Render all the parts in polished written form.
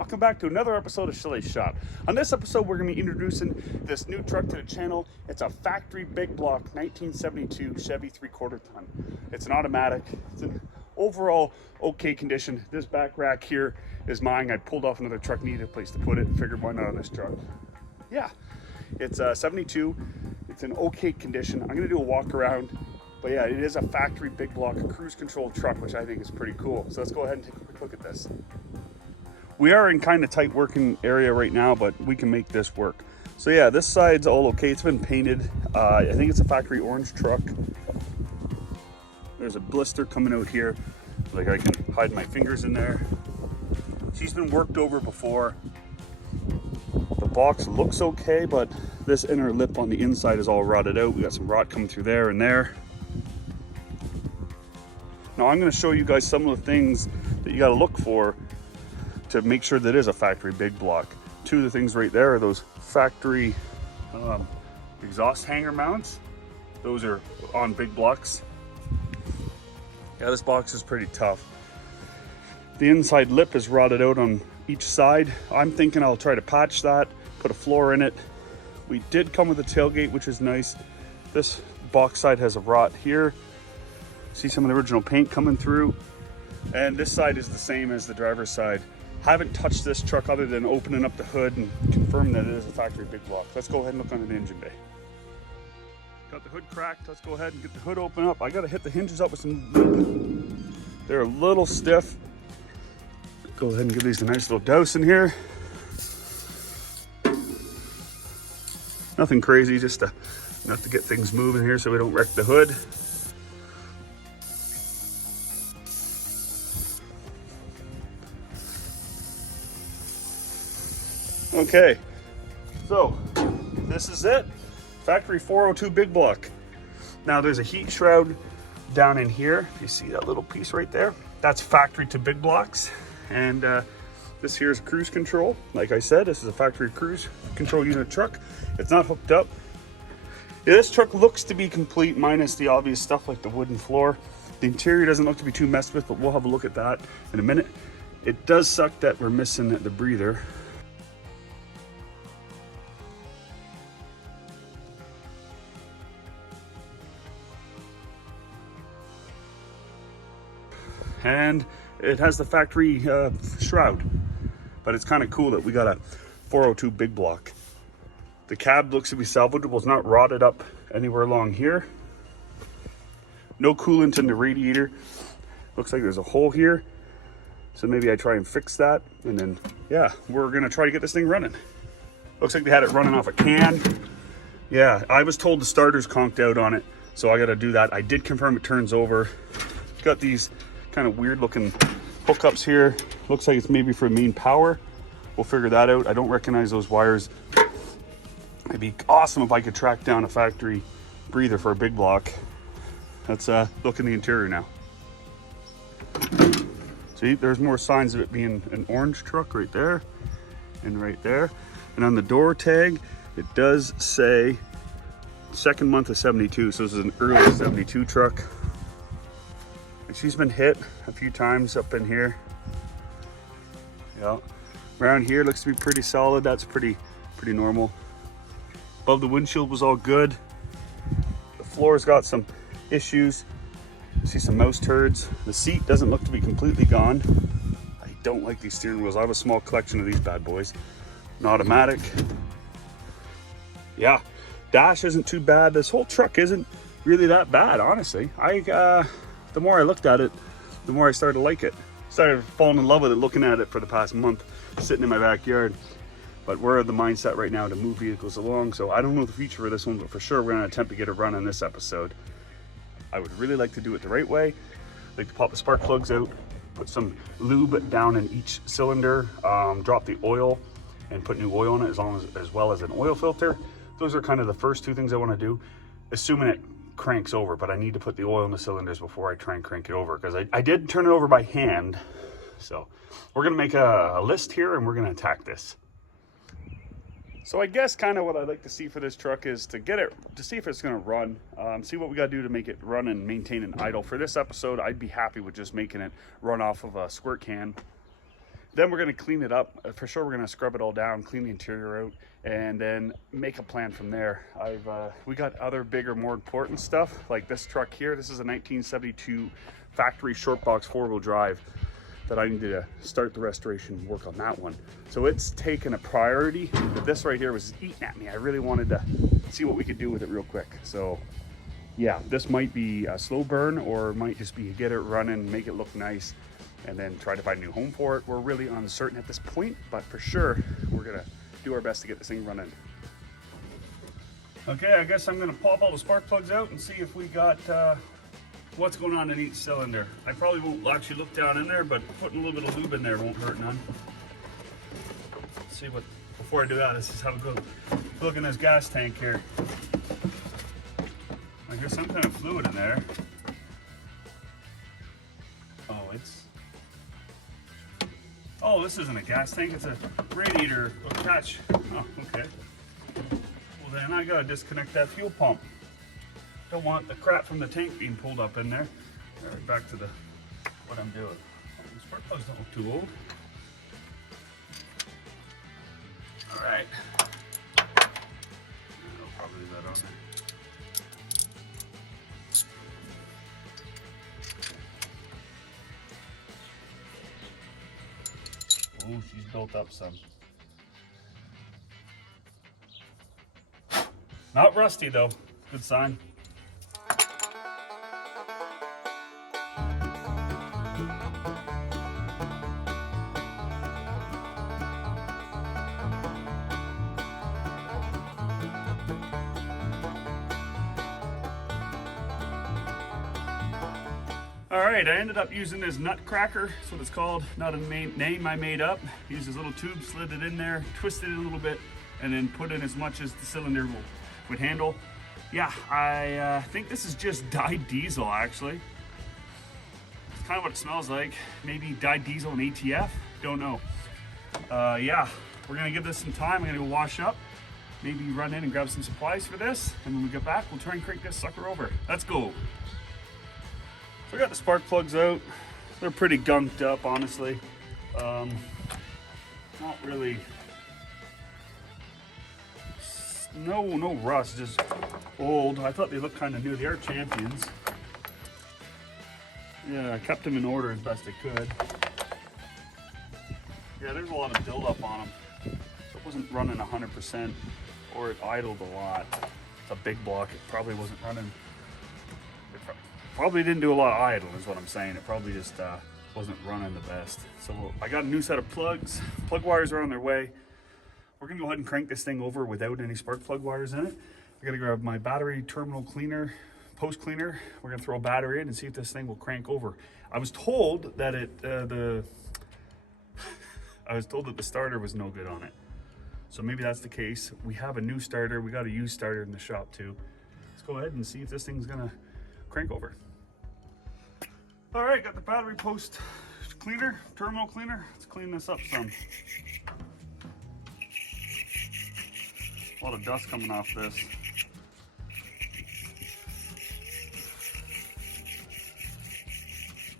welcome back to another episode of Schellys Shop. On this episode, we're going to be introducing this new truck to the channel. It's a factory big block 1972 Chevy 3/4 ton. It's an automatic. It's an overall okay condition. This back rack here is mine. I pulled off another truck, needed a place to put it, and figured why not on this truck. Yeah, it's 72. It's in okay condition. I'm going to do a walk around. But yeah, it is a factory big block cruise control truck, which I think is pretty cool. So let's go ahead and take a quick look at this. We are in kind of tight working area right now, but we can make this work. So yeah, this side's all okay. It's been painted. I think it's a factory orange truck. There's a blister coming out here. Like I can hide my fingers in there. She's been worked over before. The box looks okay, but this inner lip on the inside is all rotted out. We got some rot coming through there and there. Now I'm going to show you guys some of the things that you got to look for to make sure that it is a factory big block. Two of the things right there are those factory exhaust hanger mounts. Those are on big blocks. Yeah, this box is pretty tough. The inside lip is rotted out on each side. I'm thinking I'll try to patch that, put a floor in it. We did come with a tailgate, which is nice. This box side has a rot here. See some of the original paint coming through. And this side is the same as the driver's side. Haven't touched this truck other than opening up the hood and confirming that it is a factory big block. Let's go ahead and look under the engine bay. Got the hood cracked. Let's go ahead and get the hood open up. I gotta hit the hinges up with some lube. They're a little stiff. Go ahead and give these a nice little douse in here. Nothing crazy, just enough to get things moving here so we don't wreck the hood. Okay, so this is it. Factory 402 big block. Now there's a heat shroud down in here. If you see that little piece right there, that's factory to big blocks. And this here is cruise control. Like I said, this is a factory cruise control unit truck. It's not hooked up. Yeah, this truck looks to be complete minus the obvious stuff like the wooden floor. The interior doesn't look to be too messed with, but we'll have a look at that in a minute. It does suck that we're missing the breather. And it has the factory shroud, but it's kind of cool that we got a 402 big block. The cab looks to be salvageable. It's not rotted up anywhere along here. No coolant in the radiator. Looks like there's a hole here, so maybe I try and fix that, and then yeah, we're gonna try to get this thing running. Looks like they had it running off a can. Yeah, I was told the starter's conked out on it, so I got to do that. I did confirm it turns over. Got these kind of weird looking hookups here. Looks like it's maybe for main power. We'll figure that out. I don't recognize those wires. It'd be awesome if I could track down a factory breather for a big block. Let's look in the interior now. See, there's more signs of it being an orange truck right there and right there. And on the door tag, it does say second month of 72. So this is an early 72 truck. And she's been hit a few times up in here. Yeah, around here looks to be pretty solid. That's pretty normal. Above the windshield was all good. The floor's got some issues. See some mouse turds. The seat doesn't look to be completely gone. I don't like these steering wheels. I have a small collection of these bad boys. An automatic. Yeah, dash isn't too bad. This whole truck isn't really that bad, honestly. The more I looked at it, the more I started to like it. Started falling in love with it, looking at it for the past month, sitting in my backyard. But we're in the mindset right now to move vehicles along, so I don't know the future of this one, but for sure we're gonna attempt to get it run in this episode. I would really like to do it the right way. I'd like to pop the spark plugs out, put some lube down in each cylinder, drop the oil and put new oil in it as well as an oil filter. Those are kind of the first two things I wanna do, assuming it cranks over, but I need to put the oil in the cylinders before I try and crank it over, because I did turn it over by hand. So we're gonna make a list here and we're gonna attack this. So I guess kind of what I'd like to see for this truck is to get it, to see if it's going to run, see what we got to do to make it run and maintain an idle. For this episode, I'd be happy with just making it run off of a squirt can Then we're going to clean it up. For sure, we're going to scrub it all down, clean the interior out, and then make a plan from there. We got other bigger, more important stuff, like this truck here. This is a 1972 factory short box 4-wheel drive that I need to start the restoration work on that one. So it's taken a priority, but this right here was eating at me. I really wanted to see what we could do with it real quick. So yeah, this might be a slow burn, or it might just be get it running, make it look nice, and then try to find a new home for it. We're really uncertain at this point, but for sure, we're gonna do our best to get this thing running. Okay, I guess I'm gonna pop all the spark plugs out and see if we got what's going on in each cylinder. I probably won't actually look down in there, but putting a little bit of lube in there won't hurt none. Let's see what, before I do that, let's just have a good look in this gas tank here. I guess some kind of fluid in there. Oh, this isn't a gas tank, it's a radiator attach. Oh, okay. Well then I gotta disconnect that fuel pump. Don't want the crap from the tank being pulled up in there. All right, back to what I'm doing. Oh, the spark plugs don't look too old. All right. I'll probably leave that on there. Oh, she's built up some. Not rusty though, good sign. All right, I ended up using this nutcracker. That's what it's called. Not a name I made up. Used this little tube, slid it in there, twisted it a little bit, and then put in as much as the cylinder would handle. Yeah, I think this is just dyed diesel, actually. It's kind of what it smells like. Maybe dyed diesel and ATF, don't know. Yeah, we're gonna give this some time. I'm gonna go wash up, maybe run in and grab some supplies for this, and when we get back, we'll try and crank this sucker over. Let's go. So I got the spark plugs out. They're pretty gunked up, honestly. Not really, no rust, just old. I thought they looked kind of new. They are champions. Yeah, I kept them in order as best I could. Yeah, there's a lot of buildup on them. It wasn't running 100%, or it idled a lot. It's a big block. It probably wasn't running. Probably didn't do a lot of idle is what I'm saying. It probably just wasn't running the best. So I got a new set of plugs. Plug wires are on their way. We're gonna go ahead and crank this thing over without any spark plug wires in it. I gotta grab my battery terminal cleaner, post cleaner. We're gonna throw a battery in and see if this thing will crank over. I was told that the starter was no good on it. So maybe that's the case. We have a new starter. We got a used starter in the shop too. Let's go ahead and see if this thing's gonna crank over. All right, got the battery post cleaner, terminal cleaner. Let's clean this up some. A lot of dust coming off this.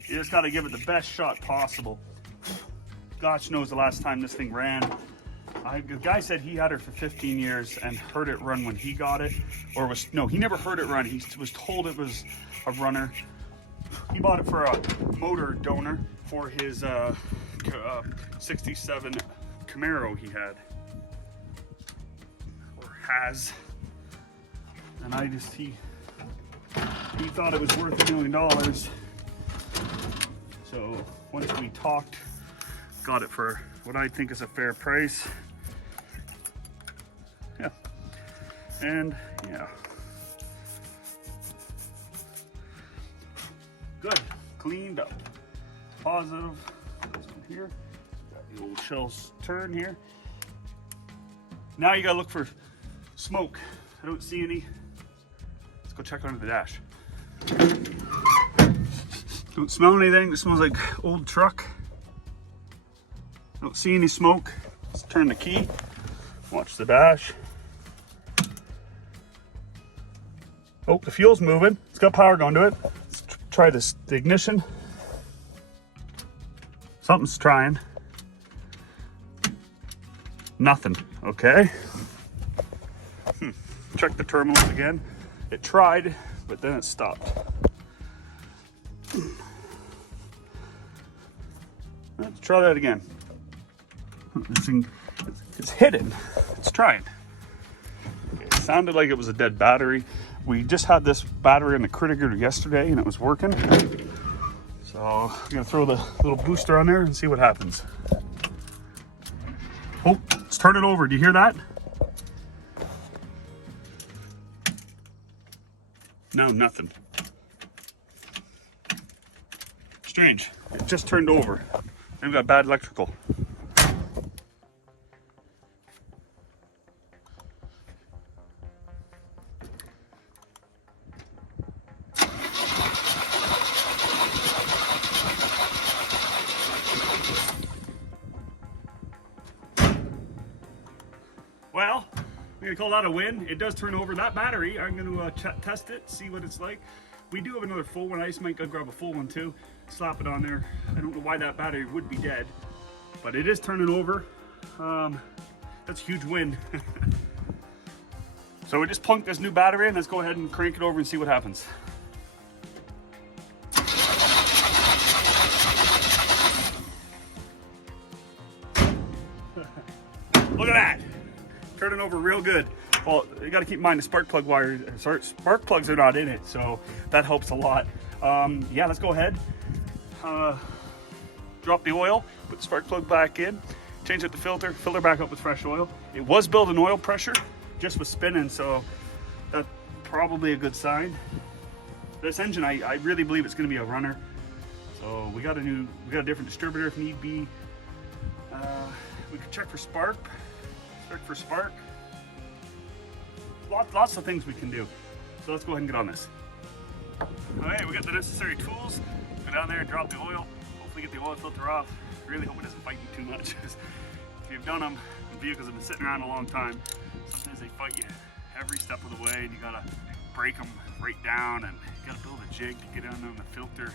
You just got to give it the best shot possible. Gosh knows the last time this thing ran. The guy said he had it for 15 years and heard it run when he got it, or no, he never heard it run. He was told it was a runner. He bought it for a motor donor for his 67 Camaro he had, or has. And he thought it was worth $1 million. So once we talked, got it for what I think is a fair price. Yeah, and yeah. Good, cleaned up, positive. This one here, got the old Schellys turn here. Now you gotta look for smoke. I don't see any. Let's go check under the dash. Don't smell anything. It smells like old truck. Don't see any smoke. Let's turn the key. Watch the dash. Oh, the fuel's moving. It's got power going to it. Try this, the ignition. Something's trying. Nothing. Okay. Check the terminals again. It tried, but then it stopped. Let's try that again. This thing, it's hidden. It's trying. It sounded like it was a dead battery. We just had this battery in the Carburetor yesterday and it was working. So I'm gonna throw the little booster on there and see what happens. Oh, it's turning over. Do you hear that? No, nothing. Strange. It just turned over. They've got bad electrical. Well, I'm gonna call that a win. It does turn over. That battery, I'm gonna test it, see what it's like. We do have another full one. I just might go grab a full one too, slap it on there. I don't know why that battery would be dead, but it is turning over. That's a huge win. So we just plunked this new battery in. Let's go ahead and crank it over and see what happens. Look at that. Turning over real good. Well, you got to keep in mind the spark plug wires, spark plugs are not in it, so that helps a lot. Yeah, let's go ahead. Drop the oil, put the spark plug back in, change out the filter, fill her back up with fresh oil. It was building oil pressure, just was spinning, so that's probably a good sign. This engine, I really believe it's going to be a runner. So we got a different distributor if need be. We could check for spark. Lots of things we can do. So let's go ahead and get on this. Alright, we got the necessary tools. Go down there and drop the oil. Hopefully get the oil filter off. Really hope it doesn't fight you too much. If you've done them, the vehicles have been sitting around a long time. Sometimes they fight you every step of the way and you gotta break them right down and you gotta build a jig to get down on the filter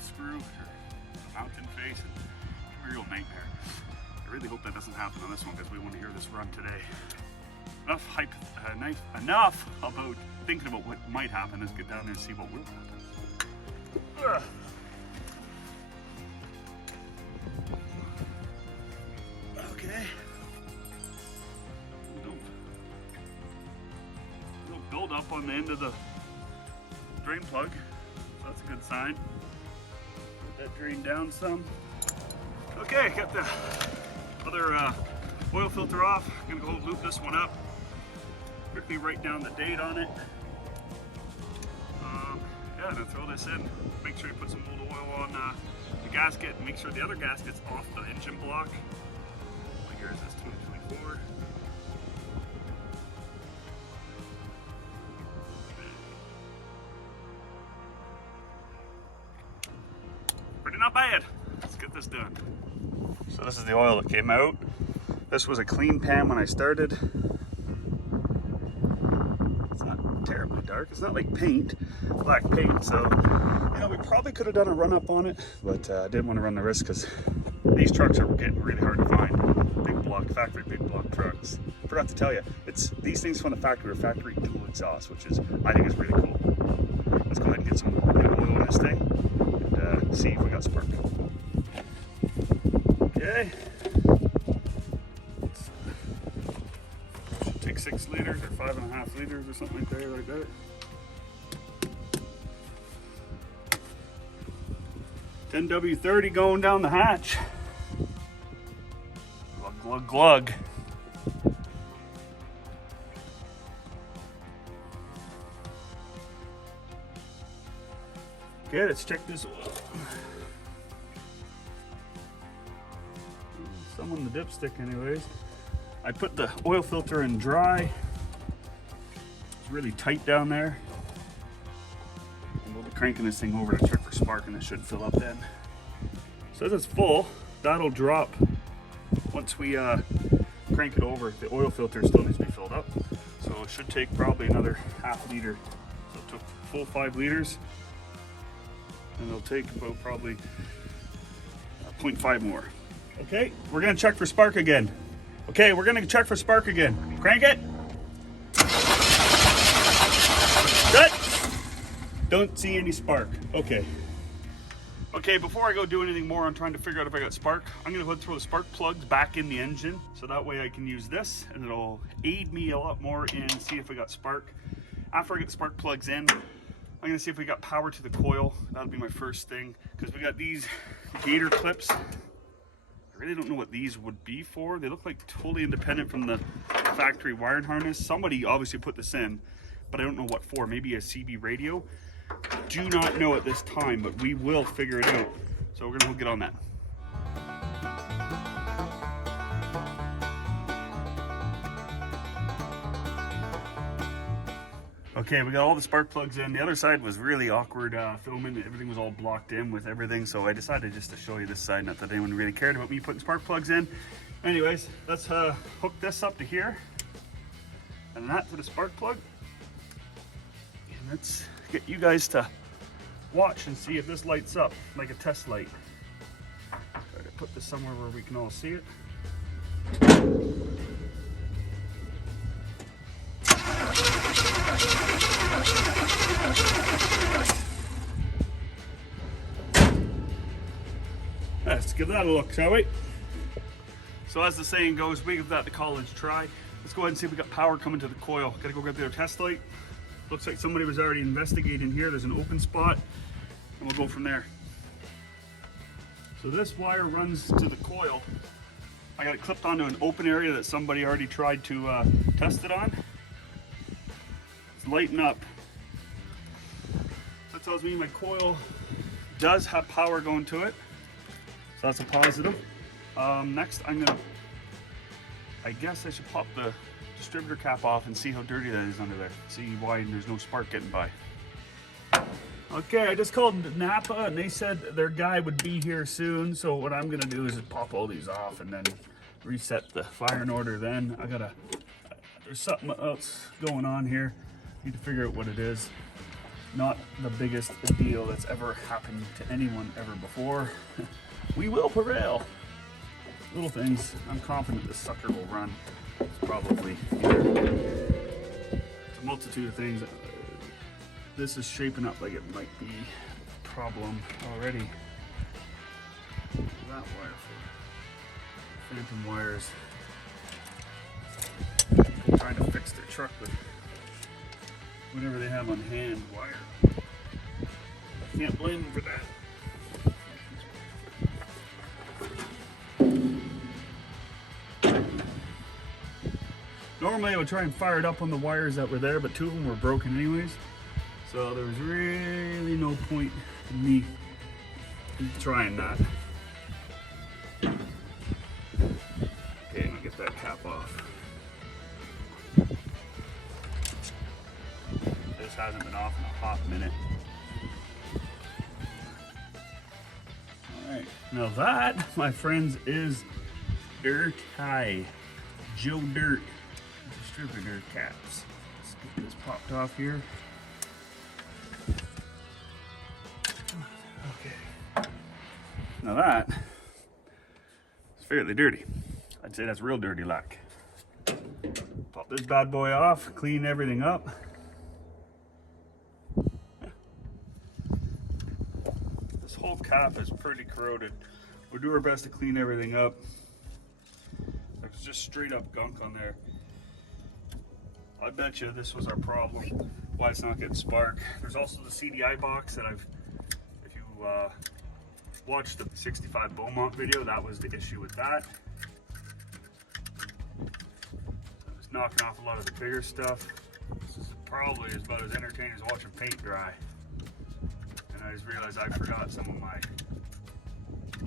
screw or the mountain face. It's a real nightmare. I really hope that doesn't happen on this one because we want to hear this run today. Enough about thinking about what might happen. Let's get down there and see what will happen. Okay. Little build up on the end of the drain plug. So that's a good sign. Let that drain down some. Okay, got the other oil filter off. I'm gonna go loop this one up. Quickly write down the date on it. Yeah, and then throw this in. Make sure you put some old oil on the gasket and make sure the other gasket's off the engine block. What year is this? 2024. Pretty not bad. Let's get this done. So this is the oil that came out. This was a clean pan when I started. It's not terribly dark. It's not like paint, black paint. So, you know, we probably could have done a run up on it, but I didn't want to run the risk because these trucks are getting really hard to find. Big block, factory big block trucks. Forgot to tell you, these things from the factory are factory dual exhaust, which is, I think is really cool. Let's go ahead and get some oil in this thing and see if we got spark. Okay. Should take 6 liters or 5.5 liters or something like that. 10W30 going down the hatch. Glug, glug, glug. Okay, let's check this oil. Some on the dipstick anyways. I put the oil filter in dry. It's really tight down there. And we'll be cranking this thing over to check for spark and it should fill up then. So as it's full, that'll drop once we crank it over. The oil filter still needs to be filled up. So it should take probably another ½ liter. So it took full 5 liters. And it'll take about probably 0.5 more. Okay, we're gonna check for spark again. Okay, we're gonna check for spark again. Crank it. Good. Don't see any spark. Okay. Okay, before I go do anything more on trying to figure out if I got spark, I'm gonna go ahead and throw the spark plugs back in the engine, so that way I can use this and it'll aid me a lot more in see if I got spark. After I get the spark plugs in, I'm gonna see if we got power to the coil. That'll be my first thing, because we got these gator clips. I really don't know what these would be for. They look like totally independent from the factory wiring harness. Somebody obviously put this in, but I don't know what for. Maybe a CB radio. Do not know at this time, but we will figure it out. So we're gonna get on that. Okay, we got all the spark plugs in. The other side was really awkward filming. Everything was all blocked in with everything, so I decided just to show you this side. Not that anyone really cared about me putting spark plugs in. Anyways, let's hook this up to here, and that to the spark plug. And let's get you guys to watch and see if this lights up like a test light. Try to put this somewhere where we can all see it. Let's give that a look, shall we? So as the saying goes, we give that the college try. Let's go ahead and see if we got power coming to the coil. Gotta go grab the other test light. Looks like somebody was already investigating here. There's an open spot, and we'll go from there. So this wire runs to the coil. I got it clipped onto an open area that somebody already tried to test it on. It's lighting up. That tells me my coil does have power going to it. So that's a positive. Next, I guess I should pop the distributor cap off and see how dirty that is under there. See why there's no spark getting by. Okay, I just called Napa and they said their guy would be here soon. So what I'm gonna do is just pop all these off and then reset the firing order. Then there's something else going on here. Need to figure out what it is. Not the biggest deal that's ever happened to anyone ever before. We will prevail. Little things. I'm confident this sucker will run. It's probably it's a multitude of things. This is shaping up like it might be a problem already. That wire for phantom wires. People trying to fix their truck with whatever they have on hand wire. Can't blame them for that. Normally I would try and fire it up on the wires that were there, but two of them were broken anyways. So there was really no point in me trying that. Okay, I'll get that cap off. This hasn't been off in a hot minute. Alright, now that, my friends, is Dirt High Joe Dirt distributor caps. Let's get this popped off here. Okay. Now that is fairly dirty. I'd say that's real dirty like. Pop this bad boy off, clean everything up. This whole cap is pretty corroded. We'll do our best to clean everything up. There's just straight up gunk on there. I bet you this was our problem, why it's not getting spark. There's also the CDI box that if you watched the 65 Beaumont video, that was the issue with that. I was knocking off a lot of the bigger stuff. This is probably about as entertaining as watching paint dry. And I just realized I forgot some of my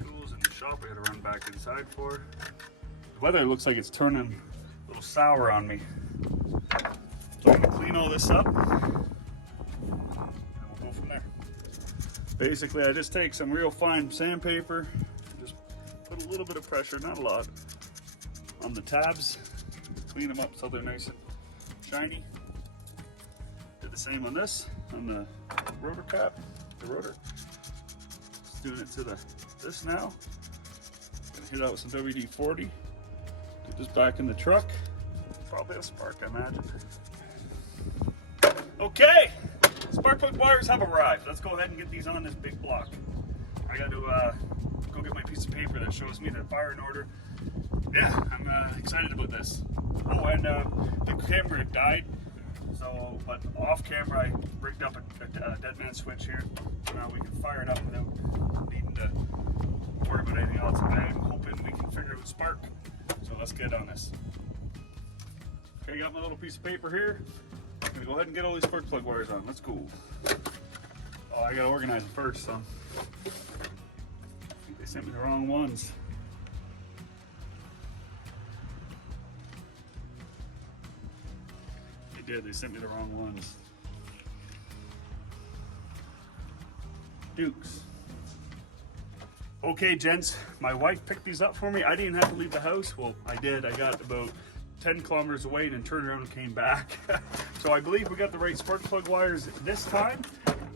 tools in the shop I had to run back inside for. The weather looks like it's turning a little sour on me. So I'm gonna clean all this up and we'll go from there. Basically, I just take some real fine sandpaper and just put a little bit of pressure, not a lot, on the tabs. Clean them up so they're nice and shiny. Did the same on this, on the rotor cap, the rotor. Just doing it to this now. Gonna hit out with some WD-40. Get this back in the truck. Probably a spark, I imagine. Okay, spark plug wires have arrived. Let's go ahead and get these on this big block. I got to go get my piece of paper that shows me the fire in order. Yeah, I'm excited about this. Oh, and the camera died. So, but off camera, I rigged up a dead man switch here. So now we can fire it up without needing to worry about anything else. I'm hoping we can figure out spark. So let's get on this. Okay, got my little piece of paper here. I'm gonna go ahead and get all these spark plug wires on. Let's go. Oh, I gotta organize them first, so. I think they sent me the wrong ones. They did, they sent me the wrong ones. Dukes. Okay, gents, my wife picked these up for me. I didn't have to leave the house. Well, I did. I got about 10 kilometers away and then turned around and came back. So I believe we got the right spark plug wires this time.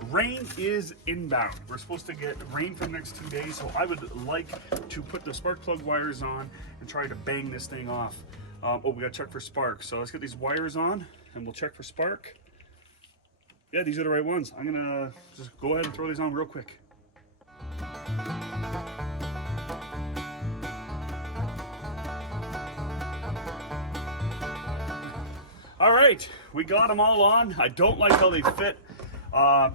Rain is inbound. We're supposed to get rain for the next 2 days, so I would like to put the spark plug wires on and try to bang this thing off. Oh, we gotta check for spark. So let's get these wires on and we'll check for spark. Yeah, these are the right ones. I'm gonna just go ahead and throw these on real quick. All right, we got them all on. I don't like how they fit.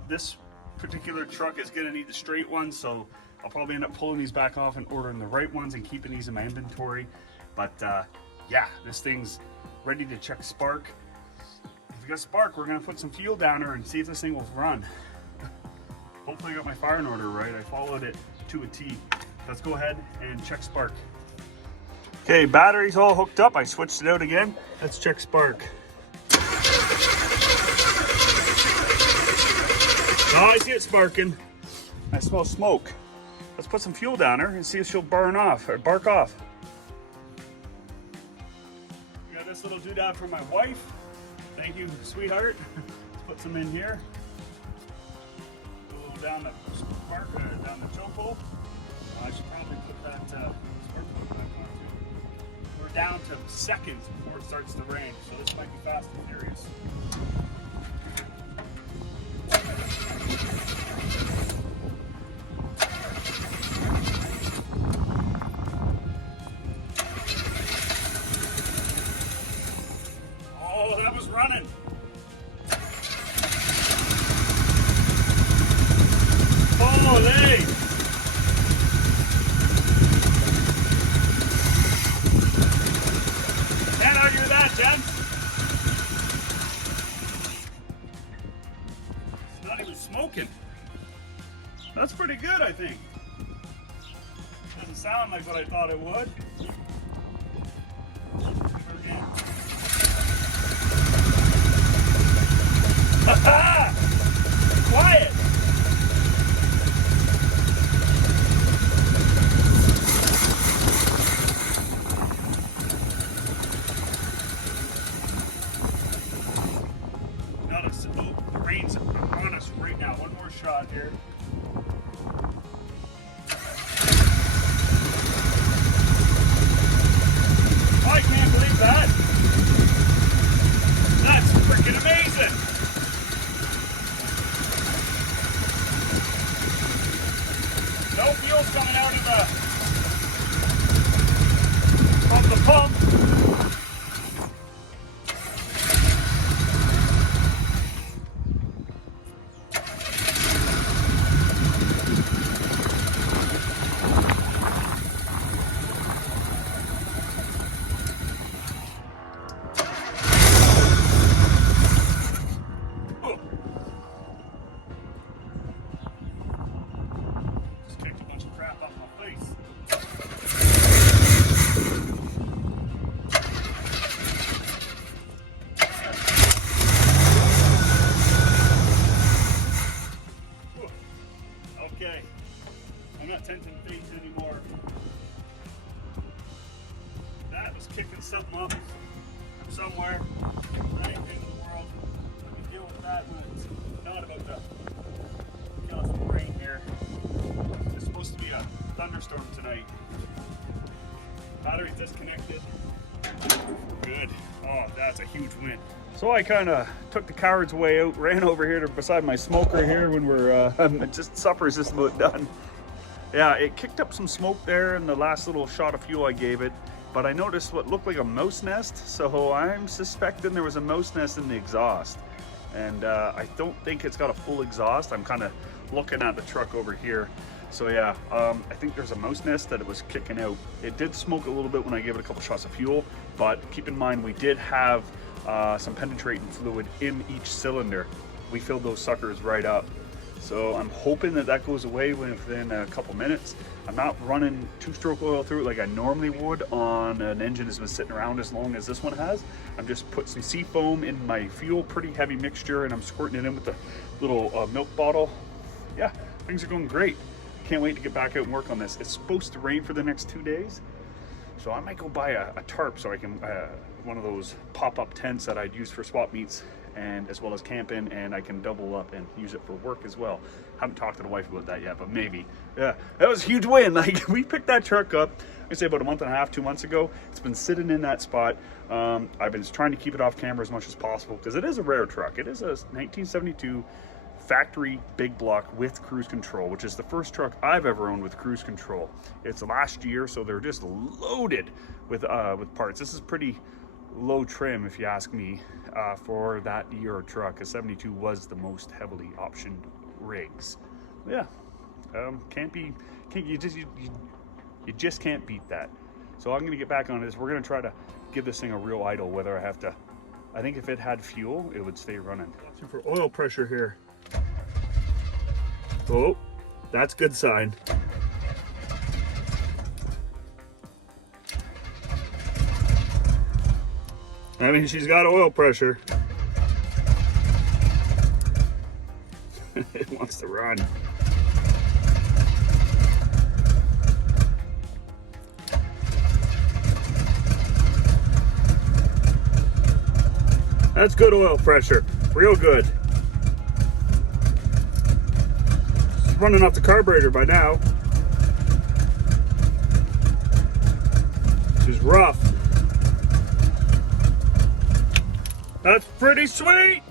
This particular truck is gonna need the straight ones, so I'll probably end up pulling these back off and ordering the right ones and keeping these in my inventory. But yeah, this thing's ready to check spark. If we got spark, we're gonna put some fuel down her and see if this thing will run. Hopefully I got my fire in order right. I followed it to a T. Let's go ahead and check spark. Okay, battery's all hooked up. I switched it out again. Let's check spark. Oh, I see it sparking. I smell smoke. Let's put some fuel down her and see if she'll burn off or bark off. Got this little doodad from my wife. Thank you, sweetheart. Let's put some in here. Go a little down the spark, down the choke hole. I should probably put that spark plug back on too. We're down to seconds before it starts to rain, so this might be fast and furious. Oh, that was running. Holy! Can't argue with that, gents. It's not even smoking. That's pretty good, I think. Doesn't sound like what I thought it would. Quiet! Notice, oh, the rain's on us right now. One more shot here. Oh, I can't believe that. That's freaking amazing. No fuel's coming out of the pump. Okay, I'm not tempting fate anymore. That was kicking something up from somewhere. Anything in the world. We can deal with that when it's not about the chaos of rain here. It's supposed to be a thunderstorm tonight. Battery's disconnected. Good. Oh, that's a huge win. So I kind of took the coward's way out, ran over here to beside my smoker here when we're just supper's just about done. Yeah, it kicked up some smoke there in the last little shot of fuel I gave it, but I noticed what looked like a mouse nest, so I'm suspecting there was a mouse nest in the exhaust. And I don't think it's got a full exhaust. I'm kind of looking at the truck over here. So yeah, I think there's a mouse nest that it was kicking out. It did smoke a little bit when I gave it a couple shots of fuel, but keep in mind we did have some penetrating fluid in each cylinder. We filled those suckers right up. So I'm hoping that that goes away within a couple minutes. I'm not running two-stroke oil through it like I normally would on an engine that's been sitting around as long as this one has. I'm just putting some sea foam in my fuel, pretty heavy mixture, and I'm squirting it in with the little milk bottle. Yeah, things are going great. Can't wait to get back out and work on this. It's supposed to rain for the next 2 days, so I might go buy a tarp so I can, one of those pop-up tents that I'd use for swap meets and as well as camping, and I can double up and use it for work as well. Haven't talked to the wife about that yet, but maybe. Yeah, that was a huge win. Like, we picked that truck up, I'd say about a month and a half, 2 months ago. It's been sitting in that spot. I've been trying to keep it off camera as much as possible because it is a rare truck. It is a 1972 factory big block with cruise control, which is the first truck I've ever owned with cruise control. It's last year, so they're just loaded with parts. This is pretty low trim, if you ask me, for that year truck. A 72 was the most heavily optioned rigs. Yeah, you just can't beat that. So I'm gonna get back on this. We're gonna try to give this thing a real idle, whether I have to. I think if it had fuel, it would stay running. For oil pressure here. Oh, that's a good sign. I mean, she's got oil pressure. It wants to run. That's good oil pressure, real good. It's running off the carburetor by now. She's rough. That's pretty sweet.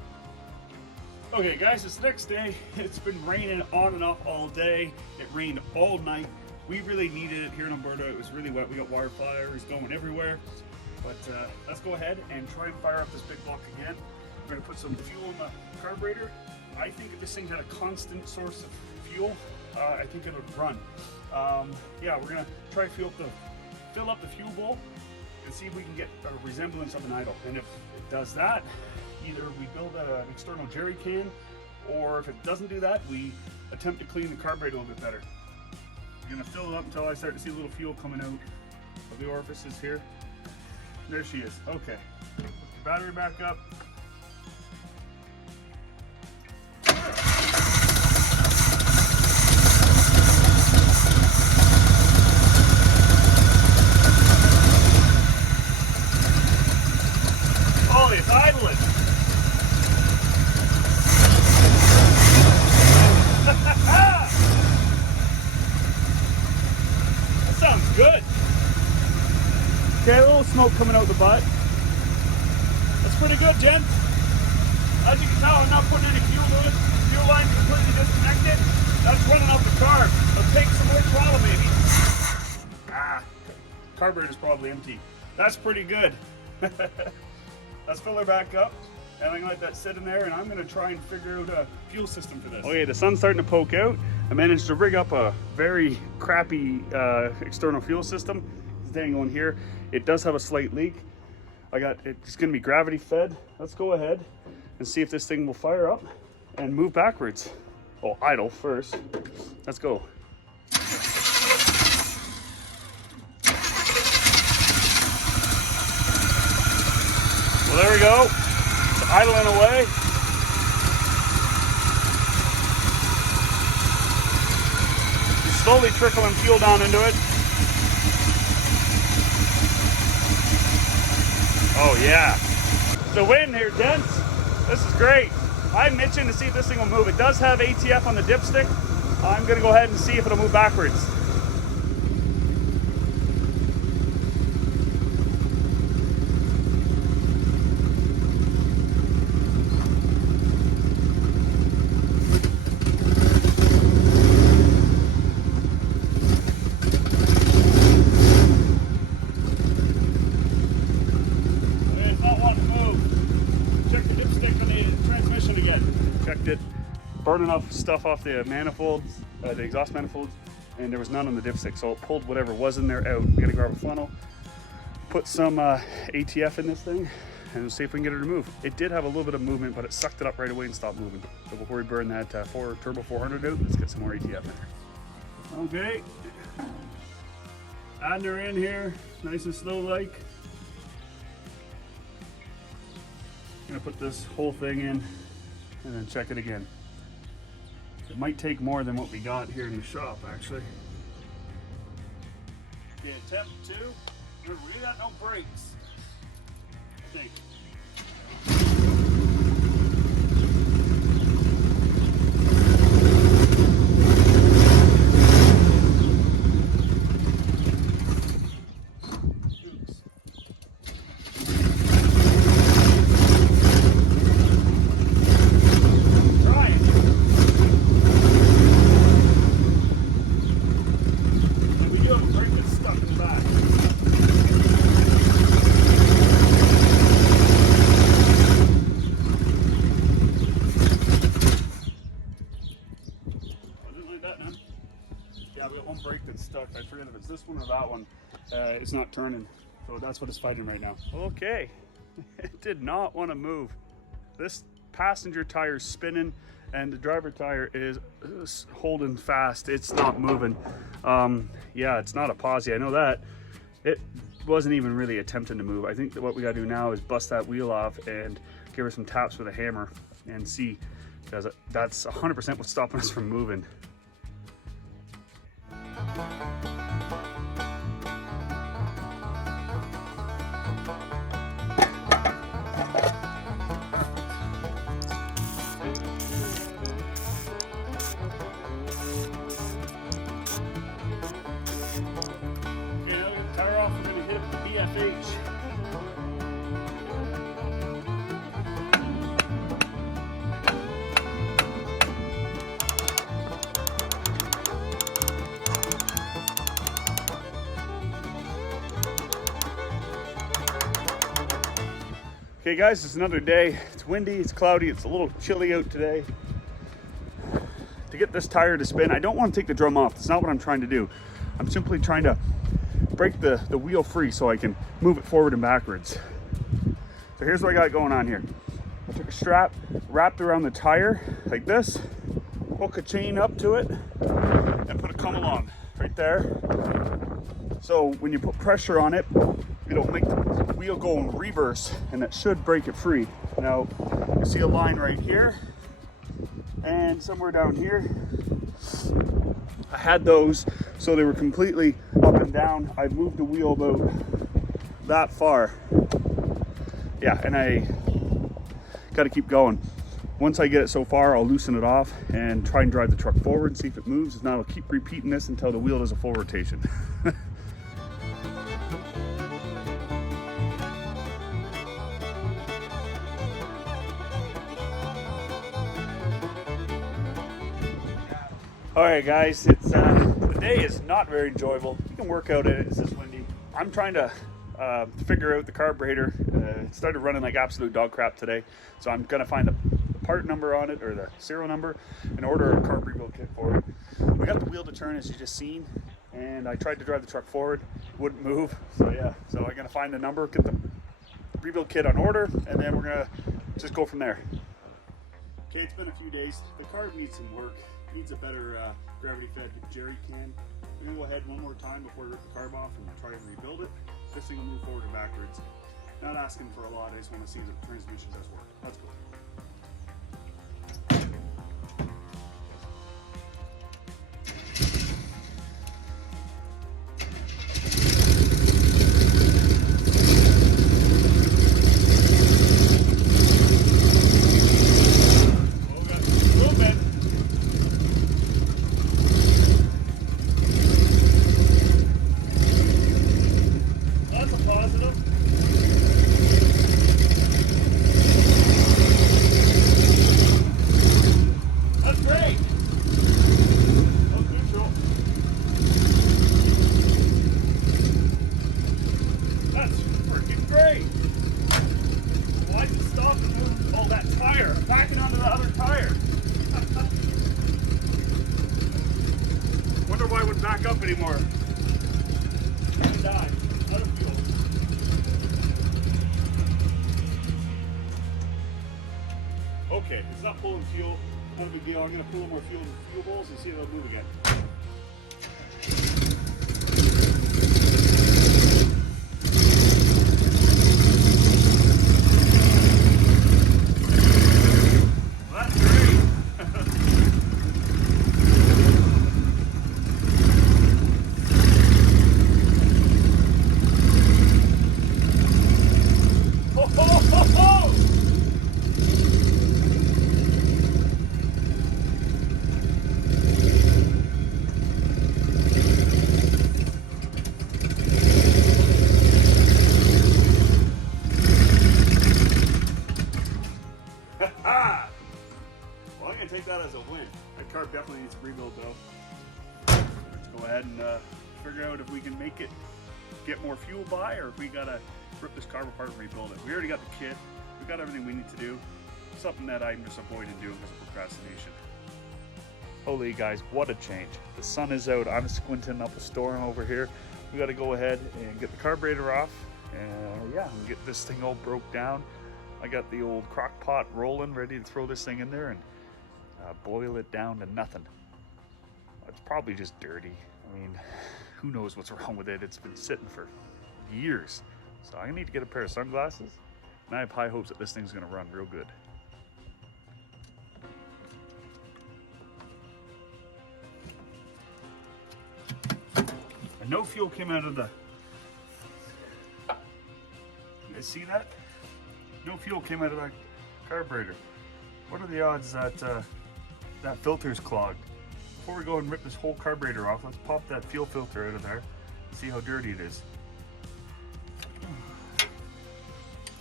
Okay guys, it's the next day. It's been raining on and off all day. It rained all night. We really needed it here in Alberta. It was really wet. We got wildfires going everywhere. But let's go ahead and try and fire up this big block again. We're gonna put some fuel in the carburetor. I think if this thing had a constant source of fuel, I think it would run. Yeah, we're gonna try to fill up the fuel bowl and see if we can get a resemblance of an idle. And if it does that, either we build an external jerry can, or if it doesn't do that, we attempt to clean the carburetor a little bit better. I'm gonna fill it up until I start to see a little fuel coming out of the orifices here. There she is. Okay. Put the battery back up. Oh, it's idling. That sounds good. Okay, a little smoke coming out the butt. That's pretty good, gents. As you can tell, I'm not putting any fuel to it. Fuel line completely disconnected. That's running off the carb. I'll take some more throttle, maybe. Carburetor's probably empty. That's pretty good. Let's fill her back up, and I'm gonna let that sit in there, and I'm gonna try and figure out a fuel system for this. Okay, the sun's starting to poke out. I managed to rig up a very crappy external fuel system. It's dangling here. It does have a slight leak. It's gonna be gravity fed. Let's go ahead and see if this thing will fire up and move backwards. Well, idle first. Let's go. Well, there we go. It's idling away. Just slowly trickling fuel down into it. Oh yeah. The wind here, gents. This is great. I'm itching to see if this thing will move. It does have ATF on the dipstick. I'm gonna go ahead and see if it'll move backwards. burning off stuff off the manifolds, the exhaust manifolds, and there was none on the dipstick, so it pulled whatever was in there out. We gotta grab a funnel, put some ATF in this thing, and see if we can get it to move. It did have a little bit of movement, but it sucked it up right away and stopped moving. So before we burn that Turbo 400 out, let's get some more ATF in there. Okay, adding her in here, nice and slow like. Gonna put this whole thing in and then check it again. It might take more than what we got here in the shop, actually. Okay, attempt 2. We got no brakes, I think. Yeah, we got one brake that's stuck. I forget if it's this one or that one. It's not turning, so that's what it's fighting right now. Okay, it did not want to move. This passenger tire is spinning and the driver tire is holding fast. It's not moving. Yeah, it's not a posi, I know that. It wasn't even really attempting to move. I think that what we gotta do now is bust that wheel off and give her some taps with a hammer and see, because that's 100% what's stopping us from moving. Okay guys, it's another day. It's windy, it's cloudy, it's a little chilly out today. To get this tire to spin, I don't want to take the drum off. That's not what I'm trying to do. I'm simply trying to break the wheel free so I can move it forward and backwards. So here's what I got going on here. I took a strap, wrapped around the tire like this, hook a chain up to it, and put a come along right there. So when you put pressure on it, it'll make the wheel go in reverse, and that should break it free. Now, you see a line right here, and somewhere down here. I had those, so they were completely up and down. I moved the wheel about that far. Yeah, and I gotta keep going. Once I get it so far, I'll loosen it off and try and drive the truck forward and see if it moves. If not, I'll keep repeating this until the wheel does a full rotation. All right, guys, it's the day is not very enjoyable. You can work out in it. It's this windy. I'm trying to figure out the carburetor. It started running like absolute dog crap today, so I'm gonna find the part number on it, or the serial number, and order a carb rebuild kit for it. We got the wheel to turn, as you just seen, and I tried to drive the truck forward, wouldn't move. So yeah, so I'm gonna find the number, get the rebuild kit on order, and then we're gonna just go from there. Okay, it's been a few days. The carb needs some work. Needs a better gravity fed jerry can. We're gonna go ahead one more time before we rip the carb off and try and rebuild it. This thing will move forward and backwards. Not asking for a lot, I just want to see if the transmission does work. Let's go. wouldn't back up anymore. I'd die. Out of fuel. Okay, it's not pulling fuel. Not a big deal. I'm going to pull more fuel in the fuel bowls and see if it'll move again. Take that as a win. That car definitely needs a rebuild though. Let's go ahead and figure out if we can make it get more fuel by, or if we gotta rip this car apart and rebuild it. We already got the kit. We got everything we need to do. Something that I'm just avoiding doing because of procrastination. Holy guys, what a change. The sun is out. I'm squinting up a storm over here. We got to go ahead and get the carburetor off, and yeah, and get this thing all broke down. I got the old crock pot rolling, ready to throw this thing in there and boil it down to nothing. It's probably just dirty. I mean, who knows what's wrong with it? It's been sitting for years. So I need to get a pair of sunglasses, and I have high hopes that this thing's gonna run real good. And no fuel came out of the, you guys see that? No fuel came out of that carburetor. What are the odds that that filter's clogged? Before we go and rip this whole carburetor off, let's pop that fuel filter out of there and see how dirty it is.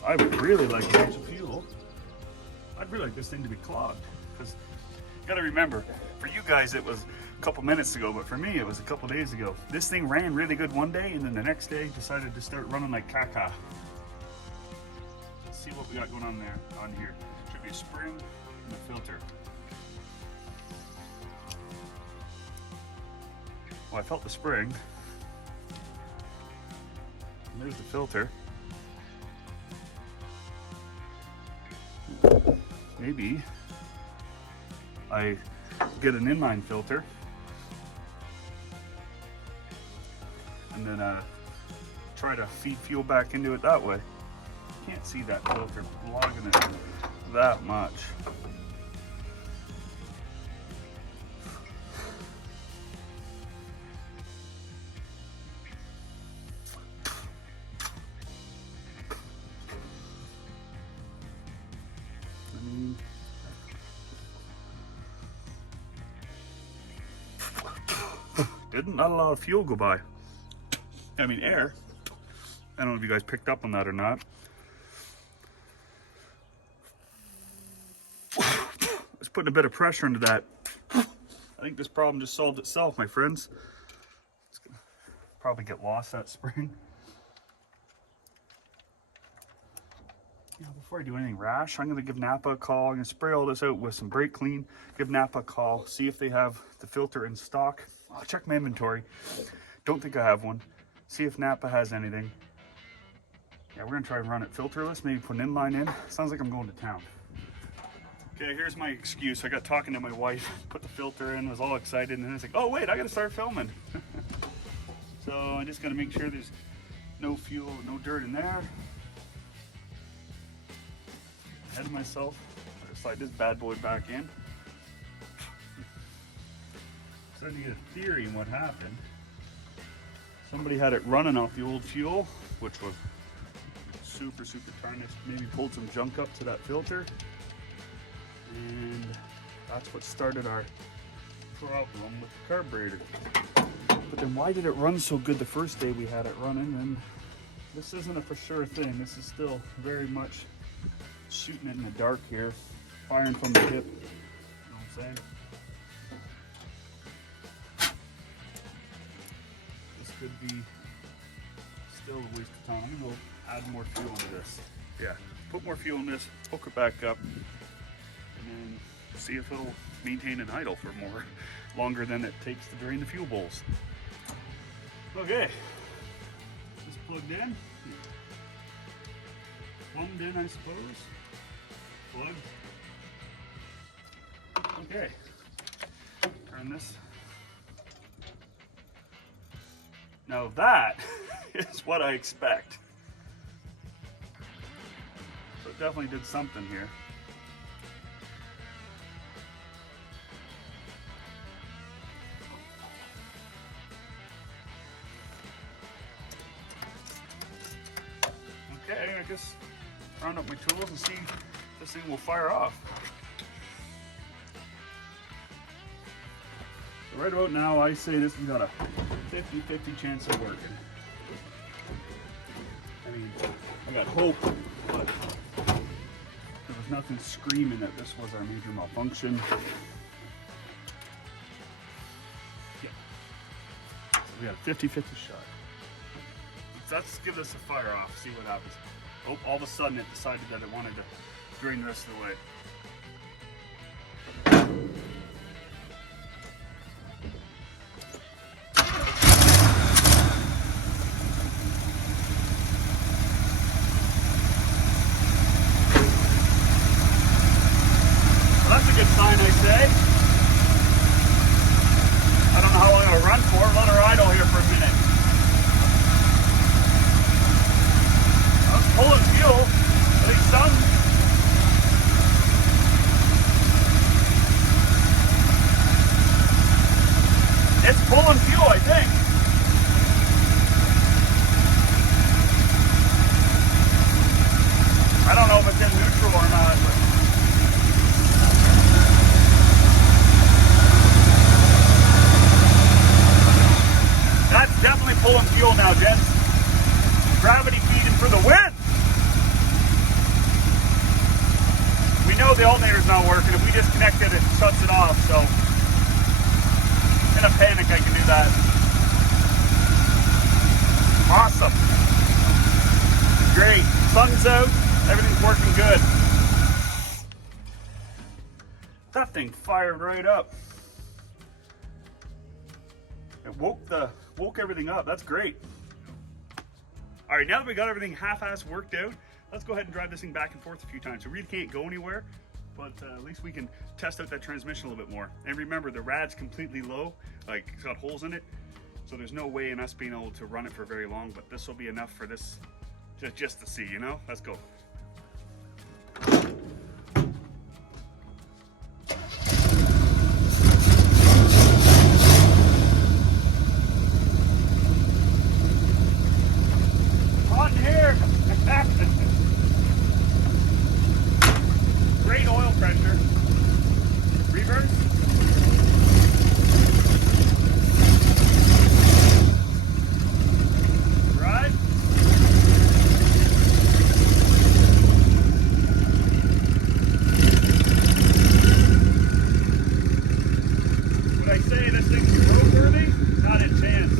I would really like a bunch of fuel. I'd really like this thing to be clogged, because you gotta remember, for you guys it was a couple minutes ago, but for me it was a couple days ago. This thing ran really good one day, and then the next day decided to start running like caca. Let's see what we got going on there, on here. Should be a spring and a filter. Well, I felt the spring. And there's the filter. Maybe I get an inline filter and then try to feed fuel back into it that way. Can't see that filter blogging it that much. Didn't not a lot of fuel go by. I mean air. I don't know if you guys picked up on that or not. Let's put a bit of pressure into that. I think this problem just solved itself, my friends. It's gonna probably get lost, that spring. Before I do anything rash, I'm going to give Napa a call. I'm going to spray all this out with some brake clean, give Napa a call, see if they have the filter in stock. I'll check my inventory. Don't think I have one. See if Napa has anything. Yeah, we're going to try and run it filterless, maybe put an inline in. Sounds like I'm going to town. Okay, here's my excuse. I got talking to my wife, put the filter in, was all excited, and then it's like, oh wait, I got to start filming. So I'm just going to make sure there's no fuel, no dirt in there. Ahead of myself. I'm gonna slide this bad boy back in. So I need a theory on what happened. Somebody had it running off the old fuel, which was super tarnished. Maybe pulled some junk up to that filter, and that's what started our problem with the carburetor. But then why did it run so good the first day we had it running? And this isn't a for sure thing. This is still very much shooting it in the dark here, firing from the hip, you know what I'm saying? This could be still a waste of time. We'll add more fuel into this. Yeah, put more fuel in this, hook it back up, and then see if it'll maintain an idle for more. longer than it takes to drain the fuel bowls. Okay, this plugged in, plumbed in, I suppose. Plug. Okay, turn this. Now that is what I expect. So it definitely did something here. Okay, I guess round up my tools and see if this thing will fire off. So right about now, I say this has got a 50-50 chance of working. I mean, I got hope, but there was nothing screaming that this was our major malfunction. Yeah. So we got a 50-50 shot. Let's give this a fire off, see what happens. Oh, all of a sudden it decided that it wanted to drain the rest of the way. Well, that's a good sign, I say. I don't know how long it'll run for. Let her idle here for a minute. Pulling fuel, at least some. It's pulling fuel, I think. I don't know if it's in neutral or not, but that's definitely pulling fuel now, gents. Gravity feeding for the win. We know the alternator's not working. If we disconnect it, it shuts it off. So, in a panic, I can do that. Awesome. Great. Sun's out. Everything's working good. That thing fired right up. It woke everything up. That's great. All right, now that we got everything half-ass worked out, let's go ahead and drive this thing back and forth a few times. We really can't go anywhere, but at least we can test out that transmission a little bit more. And remember, the rad's completely low, like it's got holes in it, so there's no way in us being able to run it for very long, but this will be enough for this, just to see, you know? Let's go. Great oil pressure. Reverse. Right. Would I say this thing's roadworthy? Not a chance.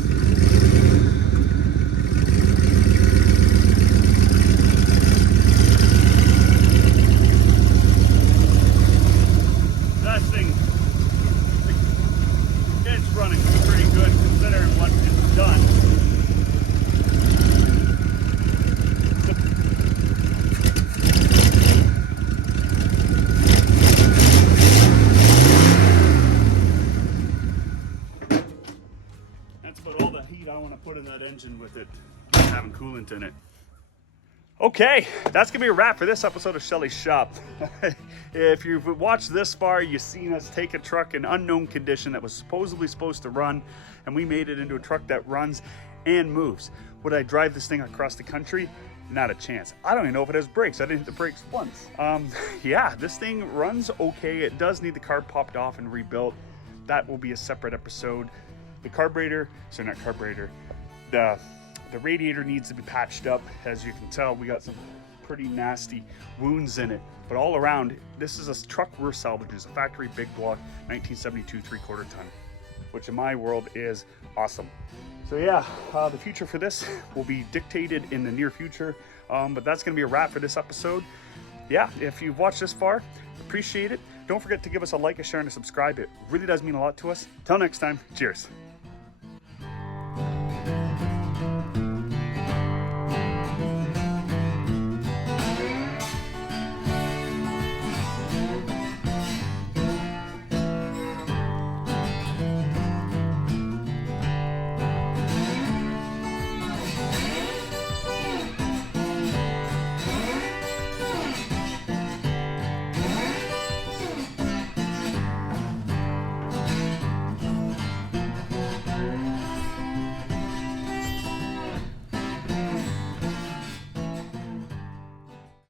Running pretty good considering what it's done. That's about all the heat I want to put in that engine with it having coolant in it. Okay, that's gonna be a wrap for this episode of Schellys Shop. If you've watched this far, you've seen us take a truck in unknown condition that was supposedly supposed to run, and we made it into a truck that runs and moves. Would I drive this thing across the country? Not a chance. I don't even know if it has brakes. I didn't hit the brakes once. Yeah, this thing runs okay. It does need the carb popped off and rebuilt. That will be a separate episode. The carburetor, so not carburetor, the radiator needs to be patched up. As you can tell, we got some pretty nasty wounds in it. But all around, this is a truck we're salvaging. It's a factory big block, 1972 3/4 ton, which in my world is awesome. So yeah, the future for this will be dictated in the near future. But that's gonna be a wrap for this episode. Yeah, if you've watched this far, appreciate it. Don't forget to give us a like, a share, and a subscribe. It really does mean a lot to us. Till next time, cheers.